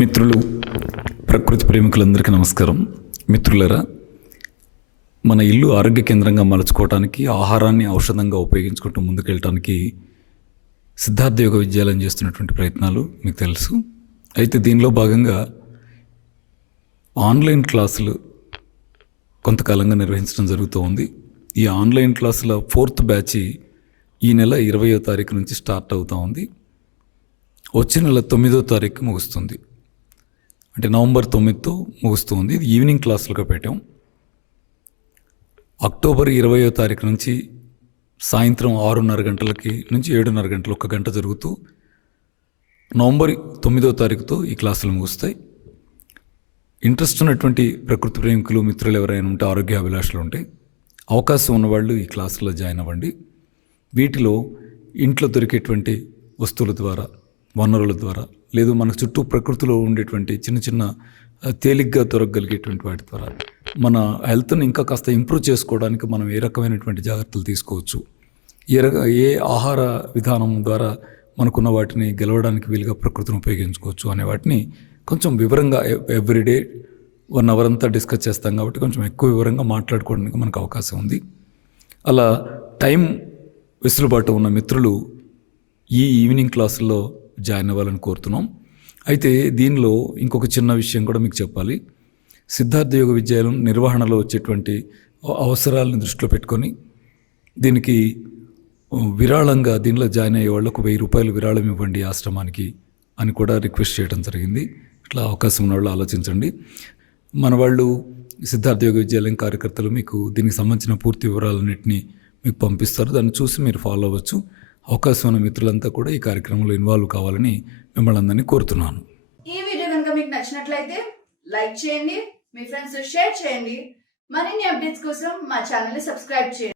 మిత్రులు, ప్రకృతి ప్రేమికులందరికీ నమస్కారం. మిత్రులరా, మన ఇల్లు ఆరోగ్య కేంద్రంగా మలుచుకోవడానికి, ఆహారాన్ని ఔషధంగా ఉపయోగించుకుంటూ ముందుకెళ్ళటానికి సిద్ధార్థ యోగ విద్యాలయం చేస్తున్నటువంటి ప్రయత్నాలు మీకు తెలుసు. అయితే దీనిలో భాగంగా ఆన్లైన్ క్లాసులు కొంతకాలంగా నిర్వహించడం జరుగుతూ ఉంది. ఈ ఆన్లైన్ క్లాసుల 4th బ్యాచ్ ఈ నెల 20వ తారీఖు నుంచి స్టార్ట్ అవుతూ ఉంది. వచ్చే నెల 9వ తారీఖు ముగుస్తుంది. అంటే నవంబర్ 9తో ముగుస్తుంది. ఇది ఈవినింగ్ క్లాసులుగా పెట్టాం. అక్టోబర్ 20వ తారీఖు నుంచి సాయంత్రం 6:30 గంటలకి నుంచి 7:30 గంటలు 1 గంట జరుగుతూ నవంబర్ 9వ తారీఖుతో ఈ క్లాసులు ముగుస్తాయి. ఇంట్రెస్ట్ ఉన్నటువంటి ప్రకృతి ప్రేమికులు మిత్రులు ఎవరైనా ఉంటే, ఆరోగ్య అభిలాషలు ఉంటే, అవకాశం ఉన్నవాళ్ళు ఈ క్లాసులో జాయిన్ అవ్వండి. వీటిలో ఇంట్లో దొరికేటువంటి వస్తువుల ద్వారా, వనరుల ద్వారా, లేదు మన చుట్టూ ప్రకృతిలో ఉండేటువంటి చిన్న చిన్న తేలిగ్గా దొరకగలిగేటువంటి వాటి ద్వారా మన హెల్త్ని ఇంకా కాస్త ఇంప్రూవ్ చేసుకోవడానికి మనం ఏ రకమైనటువంటి జాగ్రత్తలు తీసుకోవచ్చు, ఏ ఆహార విధానం ద్వారా మనకున్న వాటిని గెలవడానికి వీలుగా ప్రకృతిని ఉపయోగించుకోవచ్చు అనే వాటిని కొంచెం వివరంగా ఎవ్రీడే 1 అవర్ అంతా డిస్కస్ చేస్తాం కాబట్టి కొంచెం ఎక్కువ వివరంగా మాట్లాడుకోవడానికి మనకు అవకాశం ఉంది. అలా టైం వెసులుబాటు ఉన్న మిత్రులు ఈ ఈవినింగ్ క్లాసుల్లో జాయిన్ అవ్వాలని కోరుతున్నాం. అయితే దీనిలో ఇంకొక చిన్న విషయం కూడా మీకు చెప్పాలి. సిద్ధార్థ యోగ విద్యాలయం నిర్వహణలో వచ్చేటువంటి అవసరాలను దృష్టిలో పెట్టుకొని దీనికి విరాళంగా దీనిలో జాయిన్ అయ్యే వాళ్ళకు 1000 రూపాయలు విరాళం ఇవ్వండి ఆశ్రమానికి అని కూడా రిక్వెస్ట్ చేయడం జరిగింది. ఇట్లా అవకాశం ఉన్న వాళ్ళు ఆలోచించండి. మన వాళ్ళు సిద్ధార్థ యోగ విద్యాలయం కార్యకర్తలు మీకు దీనికి సంబంధించిన పూర్తి వివరాలన్నింటినీ మీకు పంపిస్తారు. దాన్ని చూసి మీరు ఫాలో అవ్వచ్చు. అవకాశం ఉన్న మిత్రులంతా కూడా ఈ కార్యక్రమంలో ఇన్వాల్వ్ కావాలని మిమ్మల్ని అందరినీ కోరుతున్నాను. ఈ వీడియో కనుక మీకు నచ్చినట్లయితే లైక్ చేయండి, మీ ఫ్రెండ్స్ షేర్ చేయండి. మరిన్ని అప్డేట్స్ కోసం మా ఛానల్ ని సబ్స్క్రైబ్ చేయండి.